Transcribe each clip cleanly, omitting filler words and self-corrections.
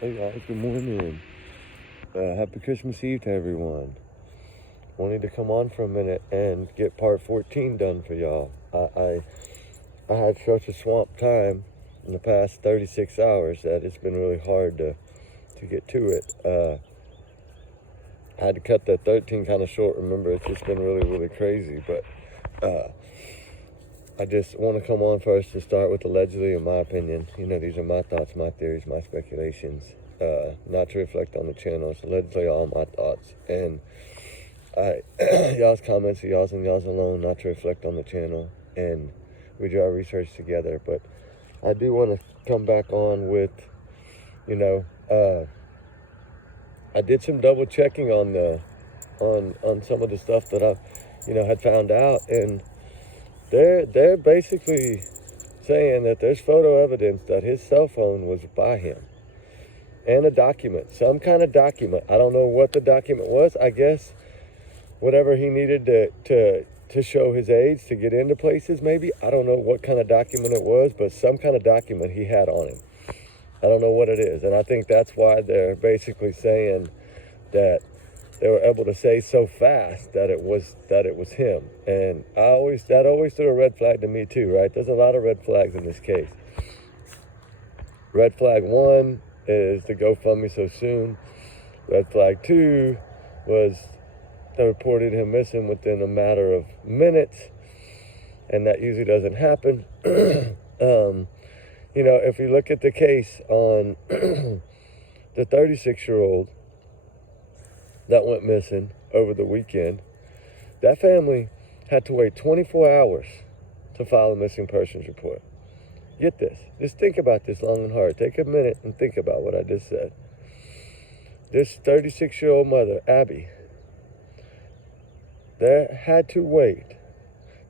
Hey guys, good morning. Happy Christmas Eve to everyone. Wanted to come on for a minute and get part 14 done for y'all. I had such a swamp time in the past 36 hours that it's been really hard to get to it. I had to cut that 13 kind of short. Remember, it's just been really crazy. But I just want to come on first to start with allegedly, in my opinion. You know, these are my thoughts, my theories, my speculations. Not to reflect on the channel. It's allegedly all my thoughts. And y'all's comments are y'all's and y'all's alone, not to reflect on the channel. And we do our research together. But I do want to come back on with, you know, I did some double checking on some of the stuff that I, had found out, and they're basically saying that there's photo evidence that his cell phone was by him, and a document, some kind of document. I don't know what the document was. I guess whatever he needed to show his age to get into places, maybe. I don't know what kind of document it was, but some kind of document he had on him. I don't know what it is, and I think that's why they're basically saying that they were able to say so fast that it was him. And that always threw a red flag to me too, right? There's a lot of red flags in this case. Red flag 1 is the GoFundMe so soon. Red flag 2 was they reported him missing within a matter of minutes, and that usually doesn't happen. If you look at the case on the 36-year-old that went missing over the weekend, that family had to wait 24 hours to file a missing persons report. Get this. Just think about this long and hard. Take a minute and think about what I just said. This 36-year-old mother, Abby, they had to wait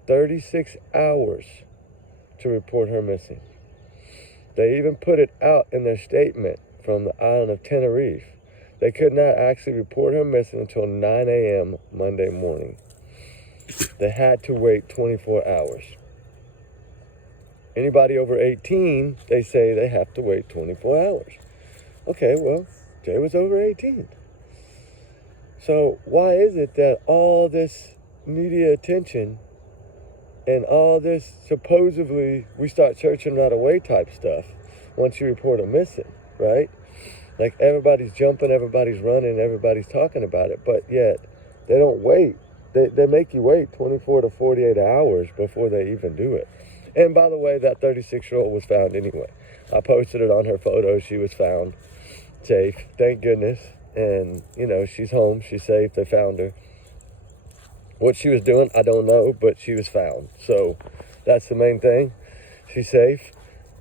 36 hours to report her missing. They even put it out in their statement from the island of Tenerife. They could not actually report her missing until 9 a.m. Monday morning. They had to wait 24 hours. Anybody over 18, they say they have to wait 24 hours. Okay, well, Jay was over 18. So why is it that all this media attention and all this supposedly we start searching right away type stuff once you report a missing, right? Like everybody's jumping, everybody's running, everybody's talking about it, but yet they don't wait. They make you wait 24 to 48 hours before they even do it. And by the way, that 36-year-old was found anyway. I posted it on her photo. She was found safe, thank goodness. And, she's home, she's safe, they found her. What she was doing, I don't know, but she was found. So that's the main thing. She's safe.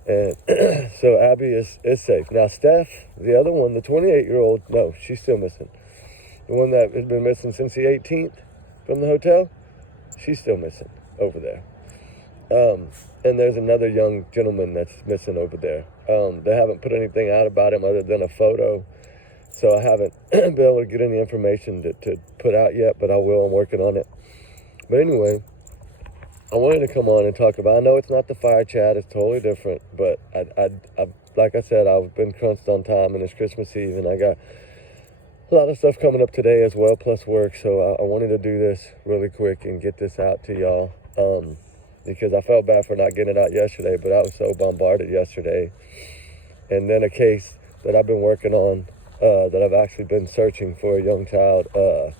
And so Abby is safe. Now, Steph, the other one, the 28-year-old, no, she's still missing. The one that has been missing since the 18th from the hotel, she's still missing over there. And there's another young gentleman that's missing over there. They haven't put anything out about him other than a photo. So I haven't been able to get any information to put out yet, but I will. I'm working on it. But anyway, I wanted to come on and talk about, I know it's not the fire chat, it's totally different, but I like I said, I've been crunched on time, and it's Christmas Eve, and I got a lot of stuff coming up today as well, plus work, so I wanted to do this really quick and get this out to y'all, because I felt bad for not getting it out yesterday, but I was so bombarded yesterday. And then a case that I've been working on, that I've actually been searching for a young child. A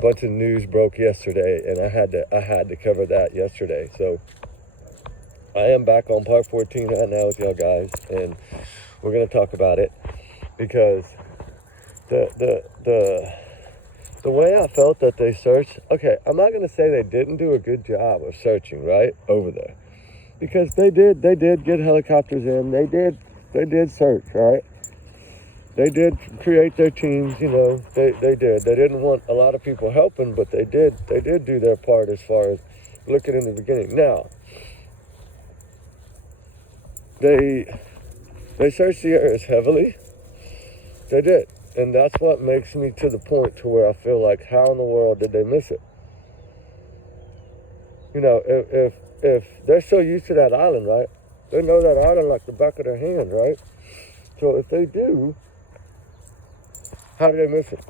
bunch of news broke yesterday, and I had to cover that yesterday. So I am back on part 14 right now with y'all guys, and we're gonna talk about it because the way I felt that they searched. Okay, I'm not gonna say they didn't do a good job of searching right over there, because they did get helicopters in. They did search, right? They did create their teams, they did. They didn't want a lot of people helping, but they did do their part as far as looking in the beginning. Now, they searched the areas heavily. They did. And that's what makes me to the point to where I feel like, how in the world did they miss it? If they're so used to that island, right? They know that island like the back of their hand, right? So if they do, how did they miss it?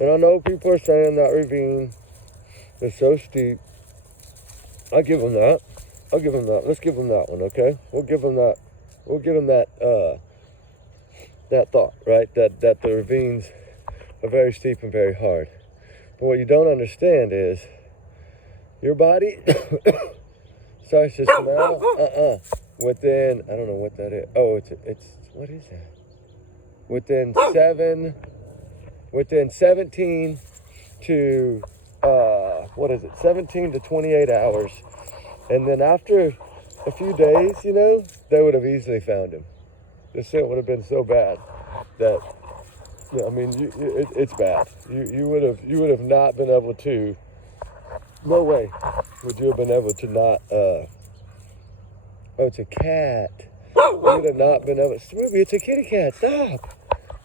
And I know people are saying that ravine is so steep. I give them that. I'll give them that. Let's give them that one, okay? We'll give them that. We'll give them that. That thought, right? That the ravines are very steep and very hard. But what you don't understand is your body starts to smell. Within, I don't know what that is. Oh, it's what is that? Within 17 to 17 to 28 hours. And then after a few days, you know, they would have easily found him. The scent would have been so bad that, I mean, it's bad. You would have not been able to. No way would you have been able to not. Oh, it's a cat. You would have not been able. Smoothie, it's a kitty cat. Stop.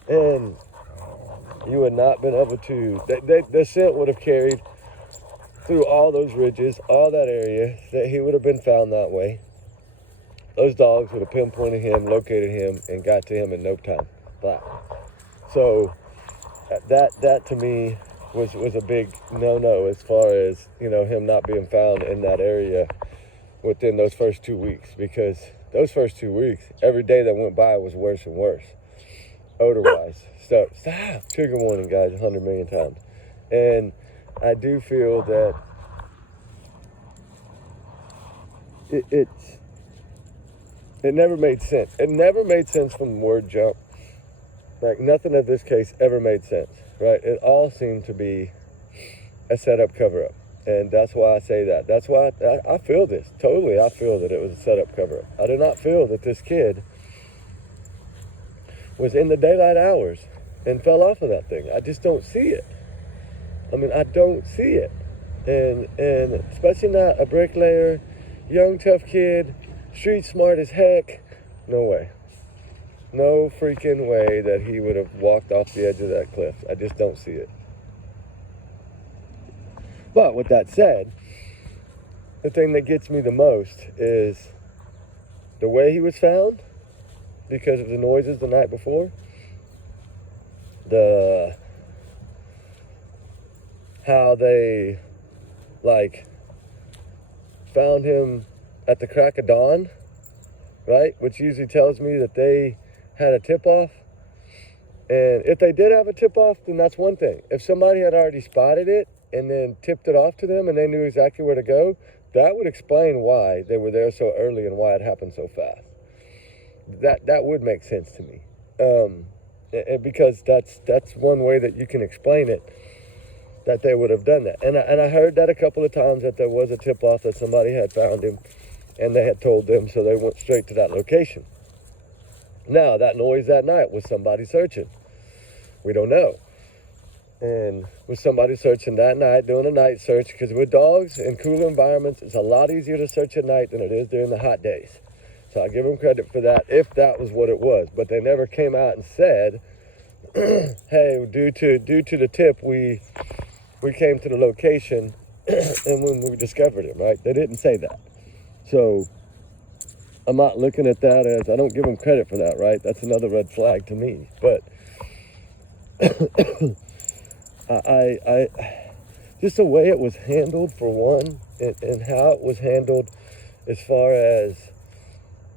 And you would not been able to. The scent would have carried through all those ridges, all that area. That he would have been found that way. Those dogs would have pinpointed him, located him, and got to him in no time. Blah. So that to me was a big no-no as far as, you know, him not being found in that area within those first 2 weeks, because those first 2 weeks, every day that went by was worse and worse, odor-wise. So stop. Trigger warning, guys, 100 million times. And I do feel that it never made sense. It never made sense from the word jump. Like, nothing of this case ever made sense, right? It all seemed to be a setup cover-up. And that's why I say that. That's why I feel this. Totally, I feel that it was a setup cover-up. I do not feel that this kid was in the daylight hours and fell off of that thing. I just don't see it. I mean, I don't see it. And especially not a bricklayer, young, tough kid, street smart as heck. No way. No freaking way that he would have walked off the edge of that cliff. I just don't see it. But with that said, the thing that gets me the most is the way he was found, because of the noises the night before. How they, like, found him at the crack of dawn, right? Which usually tells me that they had a tip-off. And if they did have a tip-off, then that's one thing. If somebody had already spotted it and then tipped it off to them and they knew exactly where to go, that would explain why they were there so early and why it happened so fast. That would make sense to me. Because that's one way that you can explain it, that they would have done that. And I heard that a couple of times, that there was a tip-off that somebody had found him and they had told them, so they went straight to that location. Now, that noise that night was somebody searching. We don't know. And with somebody searching that night, doing a night search, because with dogs in cooler environments, it's a lot easier to search at night than it is during the hot days. So I give them credit for that, if that was what it was. But they never came out and said, hey, due to the tip, we came to the location and when we discovered him, right? They didn't say that. So I'm not looking at that as, I don't give them credit for that, right? That's another red flag to me. But I just the way it was handled, for one, and how it was handled as far as,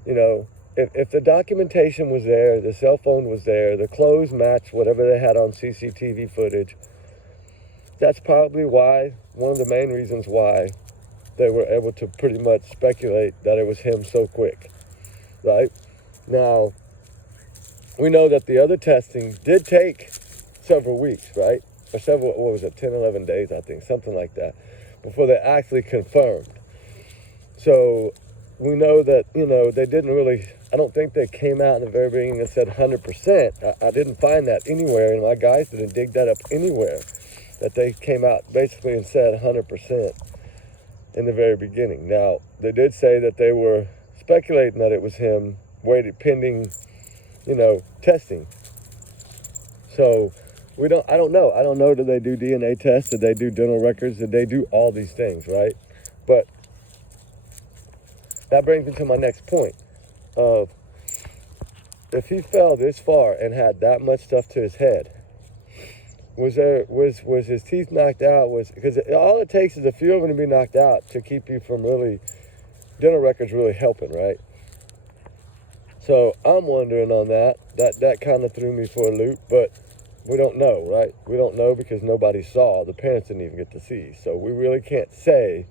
you know, if the documentation was there, the cell phone was there, the clothes matched whatever they had on CCTV footage, that's probably why, one of the main reasons why they were able to pretty much speculate that it was him so quick, right? Now, we know that the other testing did take several weeks, right? Or several, what was it, 10, 11 days, I think, something like that, before they actually confirmed. So we know that, you know, they didn't really, I don't think they came out in the very beginning and said 100%. I didn't find that anywhere, and my guys didn't dig that up anywhere, that they came out basically and said 100% in the very beginning. Now, they did say that they were speculating that it was him, waited pending, you know, testing. So I don't know, do they do DNA tests? Did they do dental records? Did they do all these things, right? But that brings me to my next point of, if he fell this far and had that much stuff to his head, was his teeth knocked out? Because all it takes is a few of them to be knocked out to keep you from really, dental records really helping, right? So I'm wondering on that. That kind of threw me for a loop, but we don't know, right? We don't know because nobody saw. The parents didn't even get to see. So we really can't say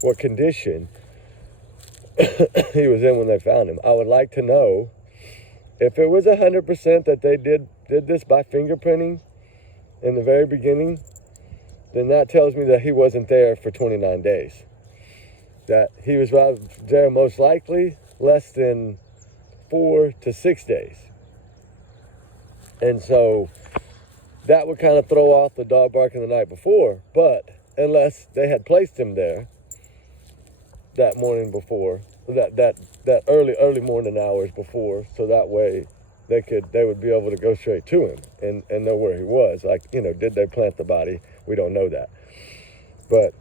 what condition he was in when they found him. I would like to know if it was 100% that they did this by fingerprinting in the very beginning, then that tells me that he wasn't there for 29 days. That he was there most likely less than 4 to 6 days. And so that would kind of throw off the dog barking the night before, but unless they had placed him there that morning before, that early morning hours before, so that way they would be able to go straight to him and know where he was. Like, you know, did they plant the body? We don't know that. But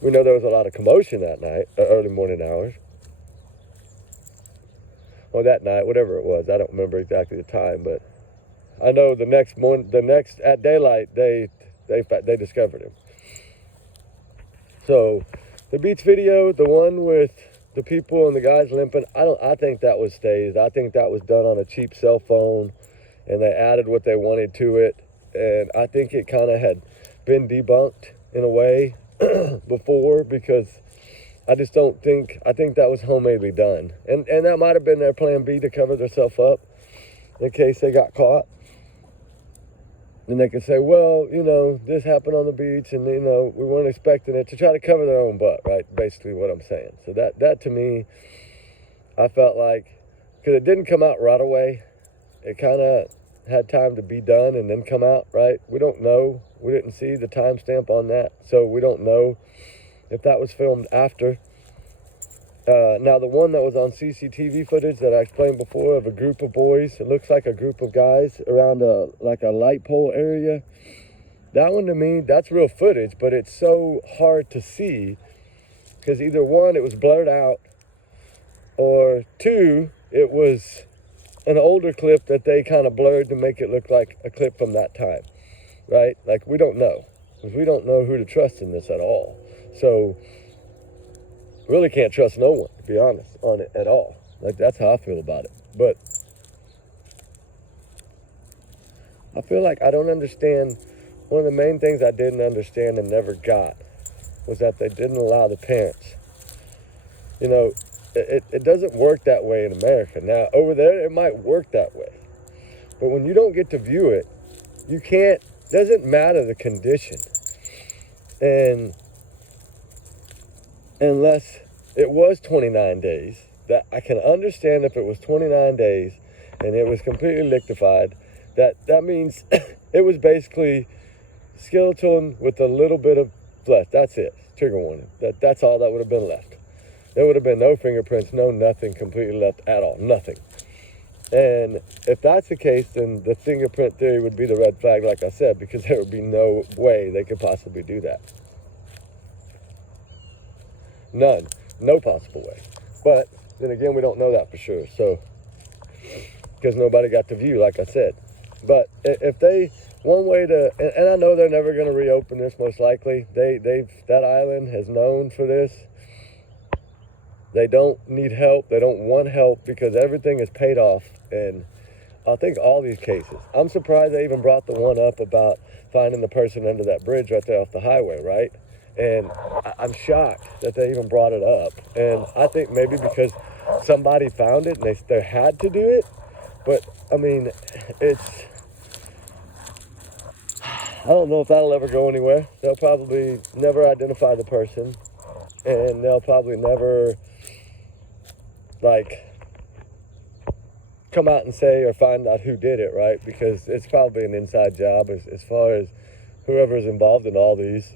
we know there was a lot of commotion that night, early morning hours. Or that night, whatever it was. I don't remember exactly the time, but I know the next morning, at daylight, they discovered him. So the beach video, the one with the people and the guys limping, I think that was staged. I think that was done on a cheap cell phone, and they added what they wanted to it. And I think it kind of had been debunked in a way before, because I just don't think, I think that was homemade done. And that might have been their plan B to cover themselves up in case they got caught. Then they could say, well, you know, this happened on the beach and, you know, we weren't expecting it, to try to cover their own butt, right? Basically what I'm saying. So that to me, I felt like, because it didn't come out right away. It kind of had time to be done and then come out, right? We don't know. We didn't see the timestamp on that. So we don't know if that was filmed after. Now, the one that was on CCTV footage that I explained before of a group of boys, it looks like a group of guys around like a light pole area. That one to me, that's real footage, but it's so hard to see because either one, it was blurred out, or two, it was an older clip that they kind of blurred to make it look like a clip from that time, right? Like, we don't know, because we don't know who to trust in this at all. So really can't trust no one, to be honest, on it at all. Like, that's how I feel about it. But I feel like I don't understand. One of the main things I didn't understand and never got was that they didn't allow the parents. You know, it doesn't work that way in America. Now, over there, it might work that way. But when you don't get to view it, you can't, doesn't matter the condition. And unless it was 29 days, that I can understand if it was 29 days and it was completely liquefied, that means it was basically skeleton with a little bit of flesh. That's it. Trigger warning. That's all that would have been left. There would have been no fingerprints, no nothing completely left at all. Nothing. And if that's the case, then the fingerprint theory would be the red flag, like I said, because there would be no way they could possibly do that. None. No possible way. But then again, we don't know that for sure. So, because nobody got to view, like I said. But if they, one way to, and I know they're never going to reopen this most likely. That island has known for this. They don't need help. They don't want help because everything is paid off. And I think all these cases, I'm surprised they even brought the one up about finding the person under that bridge right there off the highway, right? And I'm shocked that they even brought it up. And I think maybe because somebody found it and they had to do it. But, I mean, I don't know if that'll ever go anywhere. They'll probably never identify the person. And they'll probably never, like, come out and say or find out who did it, right? Because it's probably an inside job as far as whoever's involved in all these.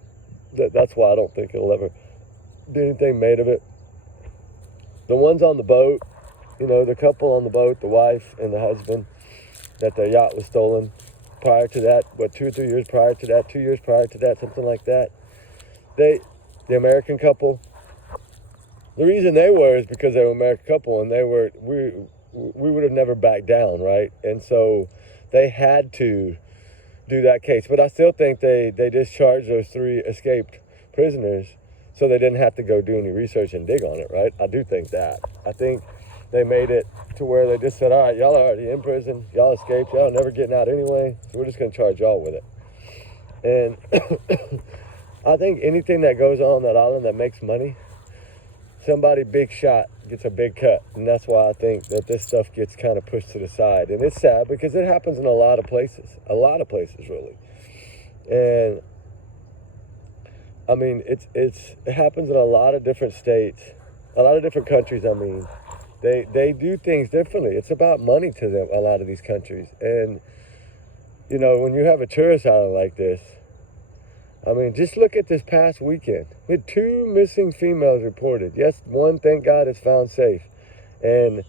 That's why I don't think it'll ever be anything made of it. The ones on the boat, you know, the couple on the boat, the wife and the husband, that their yacht was stolen prior to that, 2 or 3 years prior to that, 2 years prior to that, something like that. The American couple, the reason they were is because they were an American couple, and we would have never backed down, right? And so they had to do that case. But I still think they discharged those 3 escaped prisoners so they didn't have to go do any research and dig on it, right? I do think that. I think they made it to where they just said, all right, y'all are already in prison. Y'all escaped. Y'all are never getting out anyway. So we're just going to charge y'all with it. And I think anything that goes on that island that makes money, somebody big shot gets a big cut. And that's why I think that this stuff gets kind of pushed to the side. And it's sad because it happens in a lot of places really. And I mean, it happens in a lot of different states, a lot of different countries. I mean, they do things differently. It's about money to them, a lot of these countries. And, you know, when you have a tourist island like this, I mean, just look at this past weekend. We had 2 missing females reported. Yes, one, thank God, is found safe and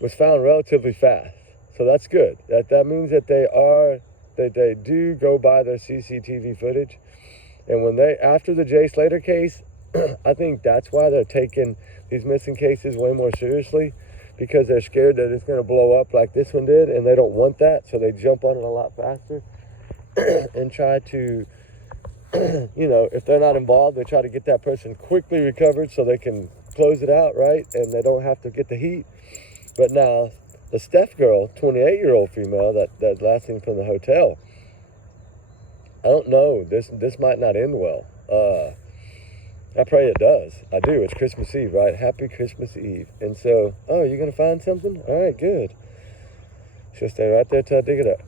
was found relatively fast. So that's good. That means that they do go by their CCTV footage. And when after the Jay Slater case, I think that's why they're taking these missing cases way more seriously, because they're scared that it's going to blow up like this one did, and they don't want that, so they jump on it a lot faster and try to, you know, if they're not involved, they try to get that person quickly recovered so they can close it out, right? And they don't have to get the heat. But now, the Steph girl, 28-year-old female that's last seen from the hotel, I don't know. This might not end well. I pray it does. I do. It's Christmas Eve, right? Happy Christmas Eve. And so, oh, you're going to find something? All right, good. She'll stay right there till I dig it up.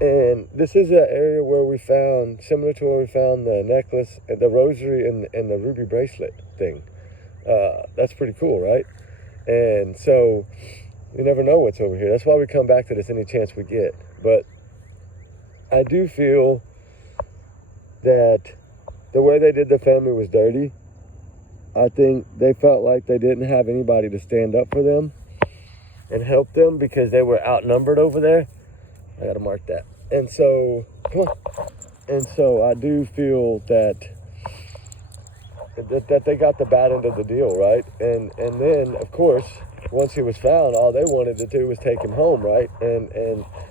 And this is an area where we found, similar to where we found the necklace, and the rosary, and the ruby bracelet thing. That's pretty cool, right? And so, you never know what's over here. That's why we come back to this any chance we get. But I do feel that the way they did the family was dirty. I think they felt like they didn't have anybody to stand up for them and help them because they were outnumbered over there. I gotta mark that. And so, come on. And so I do feel that they got the bad end of the deal, right? And then, of course, once he was found, all they wanted to do was take him home, right? And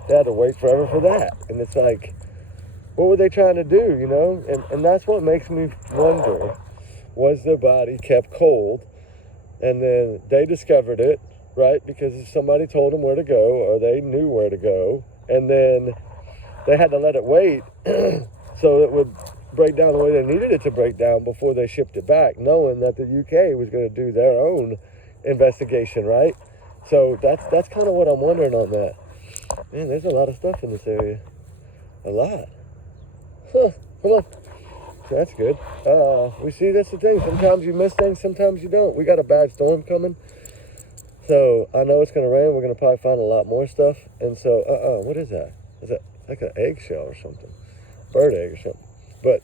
they had to wait forever for that. And it's like, what were they trying to do, you know? And that's what makes me wonder, was the body kept cold? And then they discovered it, right? Because somebody told them where to go, or they knew where to go. And then they had to let it wait so it would break down the way they needed it to break down before they shipped it back, knowing that the UK was going to do their own investigation, right? So that's kind of what I'm wondering on that. Man, there's a lot of stuff in this area. A lot. Huh, come on. So that's good. We see that's the thing. Sometimes you miss things, sometimes you don't. We got a bad storm coming. So I know it's going to rain. We're going to probably find a lot more stuff. And so, what is that? Is that like an eggshell or something? Bird egg or something. But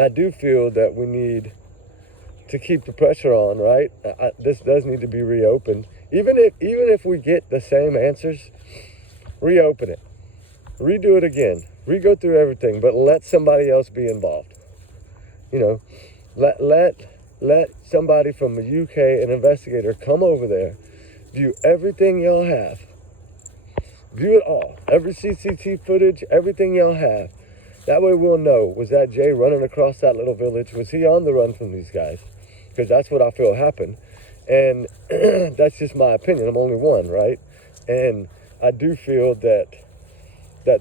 I do feel that we need to keep the pressure on, right? This does need to be reopened. Even if we get the same answers, reopen it. Redo it again. Re-go through everything, but let somebody else be involved. You know, let somebody from the UK, an investigator, come over there, view everything y'all have. View it all. Every CCTV footage, everything y'all have. That way we'll know, was that Jay running across that little village? Was he on the run from these guys? Because that's what I feel happened. And that's just my opinion. I'm only one, right? And I do feel that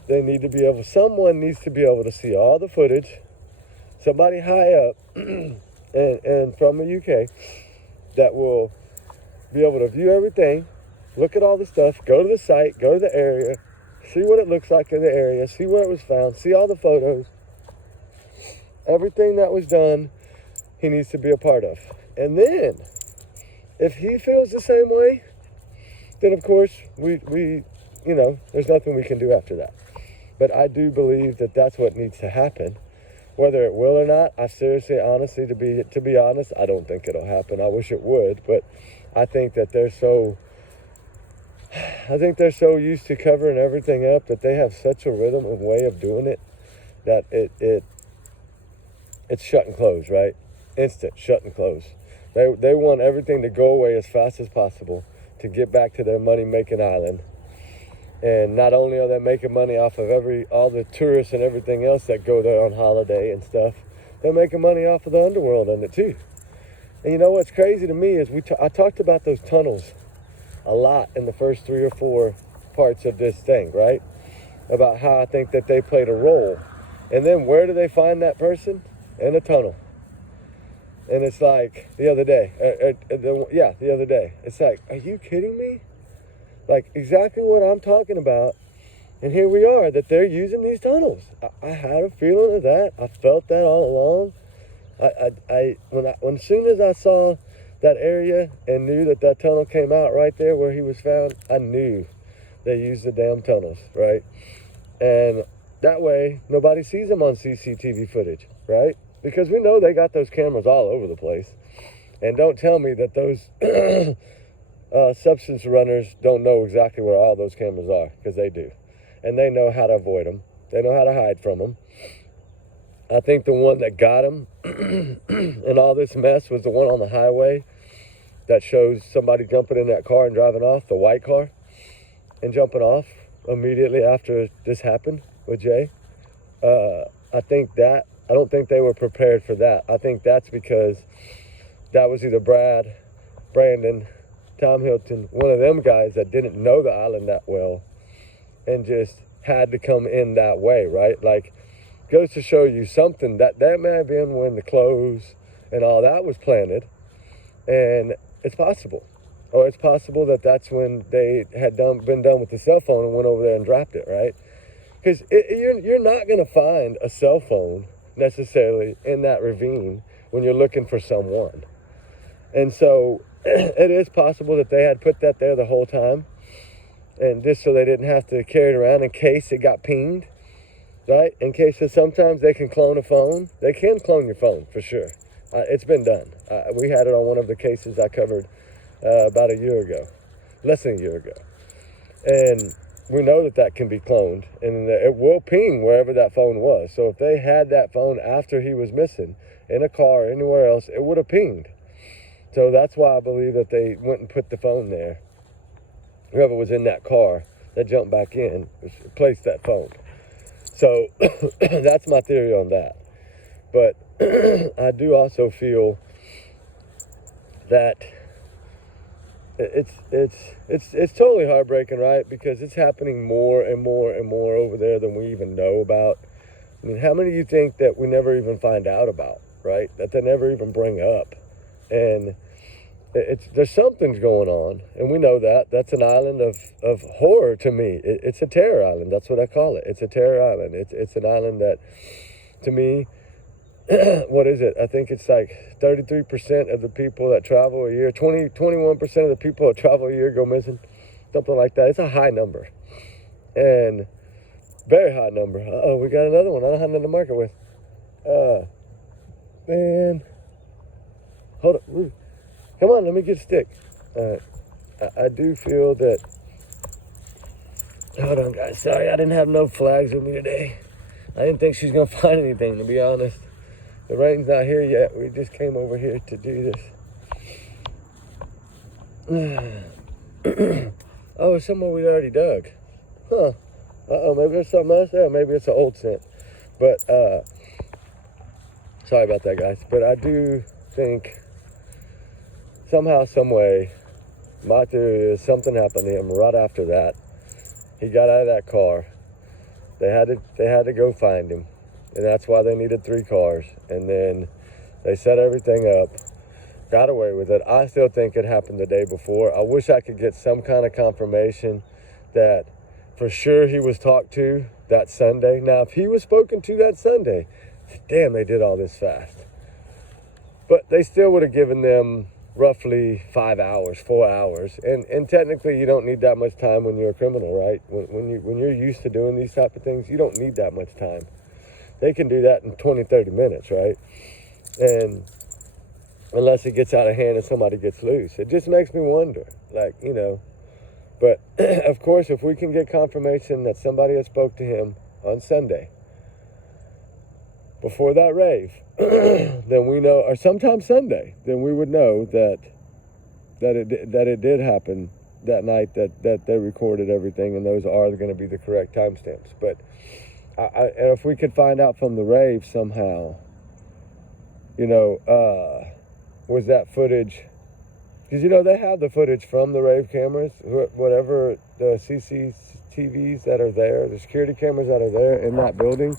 they need to be able, someone needs to be able to see all the footage, somebody high up and from the UK that will be able to view everything, look at all the stuff, go to the site, go to the area, see what it looks like in the area, see where it was found, see all the photos, everything that was done, he needs to be a part of. And then, if he feels the same way, then of course, we you know, there's nothing we can do after that. But I do believe that that's what needs to happen. Whether it will or not, I seriously, honestly, to be honest, I don't think it'll happen. I wish it would, but I think that they're so used to covering everything up that they have such a rhythm and way of doing it that it's shut and close, right? Instant shut and close. They want everything to go away as fast as possible to get back to their money-making island. And not only are they making money off of all the tourists and everything else that go there on holiday and stuff, they're making money off of the underworld on it too. And you know what's crazy to me is I talked about those tunnels a lot in the first 3 or 4 parts of this thing, right? About how I think that they played a role. And then where do they find that person? In a tunnel. And it's like the other day. The other day. It's like, are you kidding me? Like exactly what I'm talking about. And here we are, that they're using these tunnels. I had a feeling of that. I felt that all along. When as soon as I saw that area and knew that tunnel came out right there where he was found, I knew they used the damn tunnels, right? And that way, nobody sees them on CCTV footage, right? Because we know they got those cameras all over the place. And don't tell me that those substance runners don't know exactly where all those cameras are, because they do. And they know how to avoid them. They know how to hide from them. I think the one that got him in all this mess was the one on the highway that shows somebody jumping in that car and driving off, the white car, and jumping off immediately after this happened with Jay. I don't think they were prepared for that. I think that's because that was either Brad, Brandon, Tom Hilton, one of them guys that didn't know the island that well and just had to come in that way, right? Like, goes to show you something that may have been when the clothes and all that was planted, and it's possible. Or it's possible that that's when they had been done with the cell phone and went over there and dropped it, right? Because you're not going to find a cell phone necessarily in that ravine when you're looking for someone. And so it is possible that they had put that there the whole time, and just so they didn't have to carry it around in case it got pinged, right? In case that sometimes they can clone a phone. They can clone your phone for sure. It's been done. We had it on one of the cases I covered about a year ago, less than a year ago. And we know that can be cloned, and it will ping wherever that phone was. So if they had that phone after he was missing in a car or anywhere else, it would have pinged. So that's why I believe that they went and put the phone there. Whoever was in that car that jumped back in replaced that phone. So that's my theory on that. But I do also feel that it's totally heartbreaking, right? Because it's happening more and more and more over there than we even know about. I mean, how many of you think that we never even find out about, right? That they never even bring up. And there's something's going on, and we know that. That's an island of horror to me. It's a terror island. That's what I call it. It's a terror island. It's an island that, to me, what is it? I think it's like 33% of the people that travel a year, 21% of the people that travel a year go missing, something like that. It's a high number, and very high number. Uh-oh, we got another one. I don't have nothing to mark it with. Man. Hold on. Come on, let me get a stick. I do feel that... Hold on, guys. Sorry, I didn't have no flags with me today. I didn't think she was going to find anything, to be honest. The rain's not here yet. We just came over here to do this. Oh, it's somewhere we already dug. Huh. Uh-oh, maybe there's something else there. Maybe it's an old scent. But, sorry about that, guys. But I do think somehow, some way, my theory is something happened to him right after that. He got out of that car. They had to go find him. And that's why they needed 3 cars. And then they set everything up, got away with it. I still think it happened the day before. I wish I could get some kind of confirmation that for sure he was talked to that Sunday. Now, if he was spoken to that Sunday, damn, they did all this fast. But they still would have given them roughly 5 hours, 4 hours. And technically, you don't need that much time when you're a criminal, right? When you're used to doing these type of things, you don't need that much time. They can do that in 20, 30 minutes, right? And unless it gets out of hand and somebody gets loose. It just makes me wonder, like, you know. But, of course, if we can get confirmation that somebody had spoke to him on Sunday before that rave, then we know, or sometime Sunday, then we would know that it did happen that night that they recorded everything, and those are going to be the correct timestamps. But and if we could find out from the rave somehow, was that footage? Because they have the footage from the rave cameras, whatever the CCTVs that are there, the security cameras that are there in that building.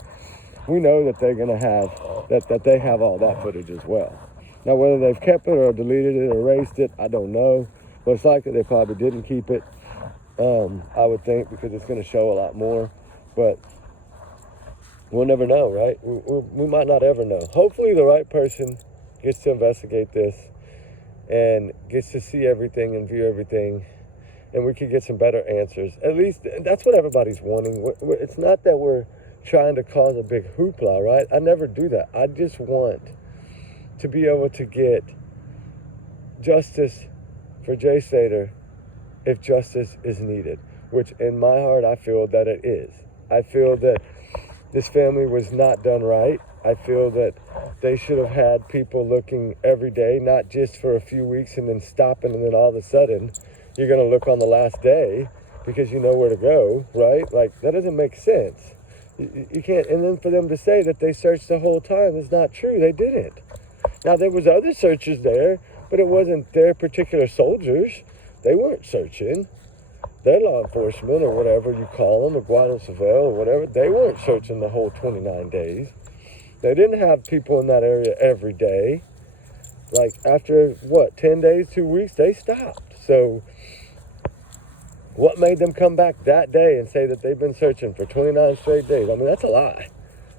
We know that they're going to have that they have all that footage as well. Now, whether they've kept it or deleted it or erased it, I don't know. But it's likely they probably didn't keep it, I would think, because it's going to show a lot more. But we'll never know, right? We might not ever know. Hopefully the right person gets to investigate this and gets to see everything and view everything, and we could get some better answers. At least that's what everybody's wanting. It's not that we're trying to cause a big hoopla, right? I never do that. I just want to be able to get justice for Jay SLATER if justice is needed, which in my heart I feel that it is. I feel that this family was not done right. I feel that they should have had people looking every day, not just for a few weeks and then stopping, and then all of a sudden you're going to look on the last day because you know where to go, right? Like, that doesn't make sense. You can't, and then for them to say that they searched the whole time is not true. They didn't. Now, there was other searchers there, but it wasn't their particular soldiers. They weren't searching. Their law enforcement, or whatever you call them, or Guardia Civil, or whatever, they weren't searching the whole 29 days. They didn't have people in that area every day. Like, after, 10 days, 2 weeks, they stopped. So what made them come back that day and say that they've been searching for 29 straight days? I mean, that's a lie.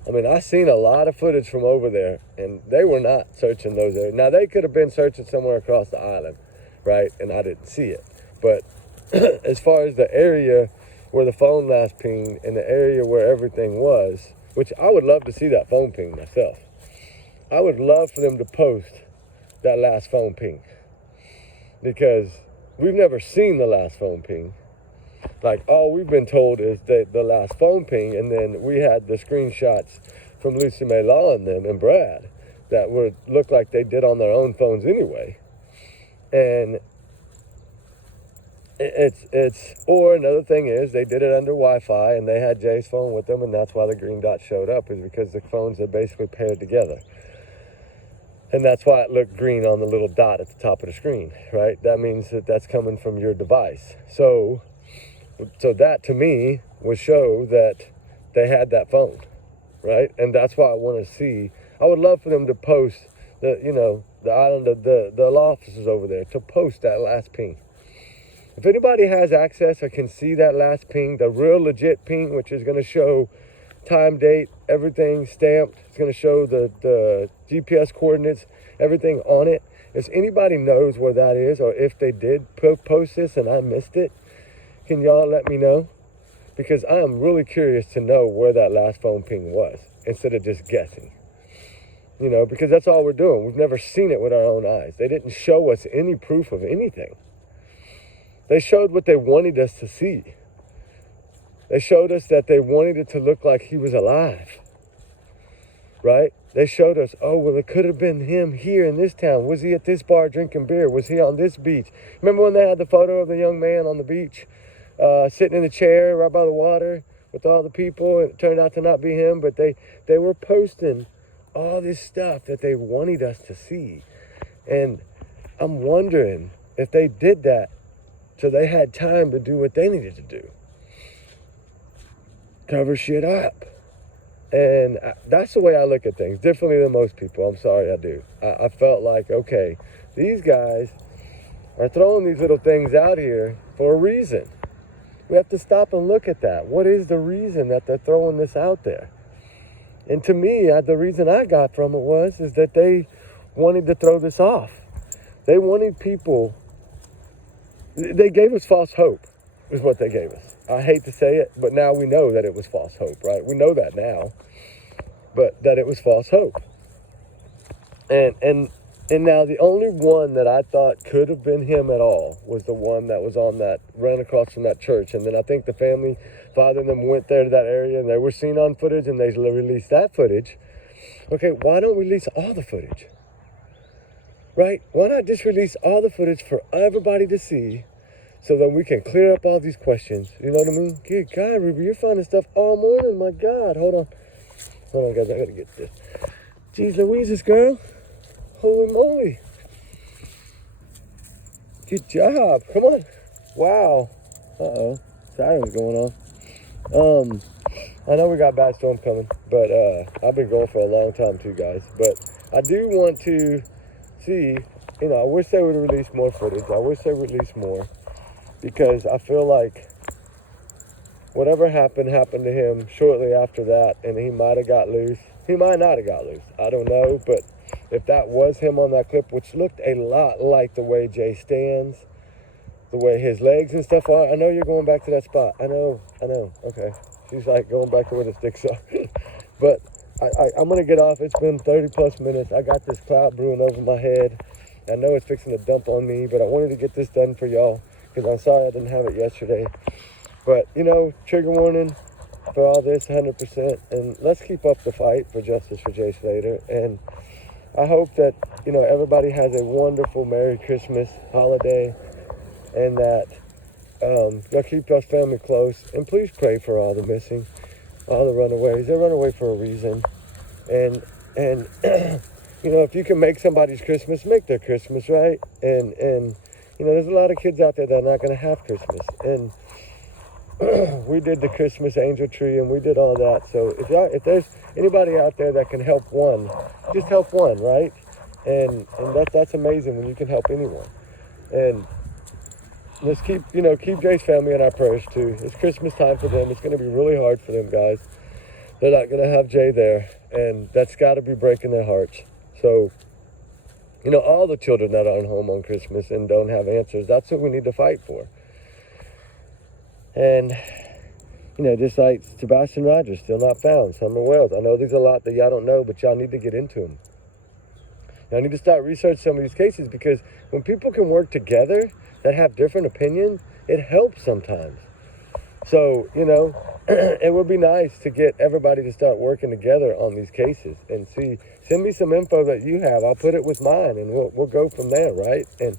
I mean, I've seen a lot of footage from over there, and they were not searching those areas. Now, they could have been searching somewhere across the island, right? And I didn't see it. But as far as the area where the phone last pinged and the area where everything was, which I would love to see that phone ping myself. I would love for them to post that last phone ping, because we've never seen the last phone ping. Like, all we've been told is that the last phone ping, and then we had the screenshots from Lucy May Law and them and Brad that would look like they did on their own phones anyway. And or another thing is they did it under Wi-Fi and they had Jay's phone with them, and that's why the green dot showed up, is because the phones are basically paired together. And that's why it looked green on the little dot at the top of the screen, right? That means that that's coming from your device. So that to me would show that they had that phone, right? And that's why I want to see. I would love for them to post the island of the law officers over there to post that last ping. If anybody has access or can see that last ping, the real legit ping, which is going to show time, date, everything stamped, it's going to show the GPS coordinates, everything on it. If anybody knows where that is, or if they did post this and I missed it, can y'all let me know? Because I am really curious to know where that last phone ping was, instead of just guessing. Because that's all we're doing. We've never seen it with our own eyes. They didn't show us any proof of anything. They showed what they wanted us to see. They showed us that they wanted it to look like he was alive, right? They showed us, oh, well, it could have been him here in this town. Was he at this bar drinking beer? Was he on this beach? Remember when they had the photo of the young man on the beach, sitting in a chair right by the water with all the people? It turned out to not be him, but they were posting all this stuff that they wanted us to see. And I'm wondering if they did that so they had time to do what they needed to do. Cover shit up. And that's the way I look at things, differently than most people. I'm sorry, I do. I felt like, okay, these guys are throwing these little things out here for a reason. We have to stop and look at that. What is the reason that they're throwing this out there? And to me, the reason I got from it is that they wanted to throw this off. They wanted people. They gave us false hope, is what they gave us. I hate to say it, but now we know that it was false hope, right? We know that now, but that it was false hope. And now the only one that I thought could have been him at all was the one that was ran across from that church. And then I think the family, father and them, went there to that area, and they were seen on footage, and they released that footage. Okay, why don't we release all the footage? Right? Why not just release all the footage for everybody to see, so that we can clear up all these questions. You know what I mean? Good God, Ruby, you're finding stuff all morning. My God, hold on, guys, I gotta get this. Jeez Louises, girl, holy moly! Good job. Come on. Wow. Sirens going on. I know we got bad storm coming, but I've been going for a long time too, guys. But I do want to see, I wish they would release more footage. I wish they would release more, because I feel like whatever happened to him shortly after that, and he might have got loose. He might not have got loose. I don't know, but if that was him on that clip, which looked a lot like the way Jay stands, the way his legs and stuff are. I know you're going back to that spot. I know. Okay. She's like going back to where the sticks are. But I'm going to get off. It's been 30 plus minutes. I got this cloud brewing over my head. I know it's fixing to dump on me, but I wanted to get this done for y'all because I'm sorry I didn't have it yesterday. But, trigger warning for all this 100%. And let's keep up the fight for justice for Jay Slater. And I hope that, everybody has a wonderful Merry Christmas holiday, and that y'all keep y'all's family close. And please pray for all the missing, all the runaways. They run away for a reason. And if you can make somebody's Christmas, make their Christmas, right? And there's a lot of kids out there that are not going to have Christmas. And we did the Christmas angel tree, and we did all that. So if there's anybody out there that can help one, just help one, right? And that's amazing when you can help anyone. And let's keep Jay's family in our prayers too. It's Christmas time for them. It's going to be really hard for them, guys. They're not going to have Jay there, and that's got to be breaking their hearts. So, all the children that aren't home on Christmas and don't have answers, that's what we need to fight for. And, just like Sebastian Rogers, still not found. Summer Wells. I know there's a lot that y'all don't know, but y'all need to get into them. Y'all need to start researching some of these cases, because when people can work together that have different opinions, it helps sometimes. So, it would be nice to get everybody to start working together on these cases and send me some info that you have. I'll put it with mine, and we'll go from there, right? And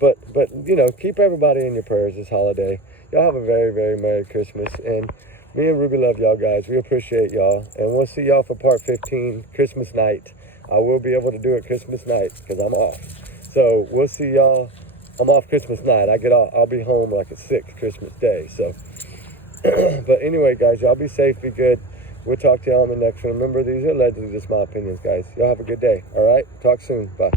but keep everybody in your prayers this holiday. Y'all have a very, very Merry Christmas. And me and Ruby love y'all, guys. We appreciate y'all. And we'll see y'all for part 15, Christmas night. I will be able to do it Christmas night because I'm off. So we'll see y'all. I'm off Christmas night. I'll be home like at 6 Christmas Day. So, but anyway, guys, y'all be safe, be good. We'll talk to y'all on the next one. Remember, these are allegedly just my opinions, guys. Y'all have a good day. All right? Talk soon. Bye.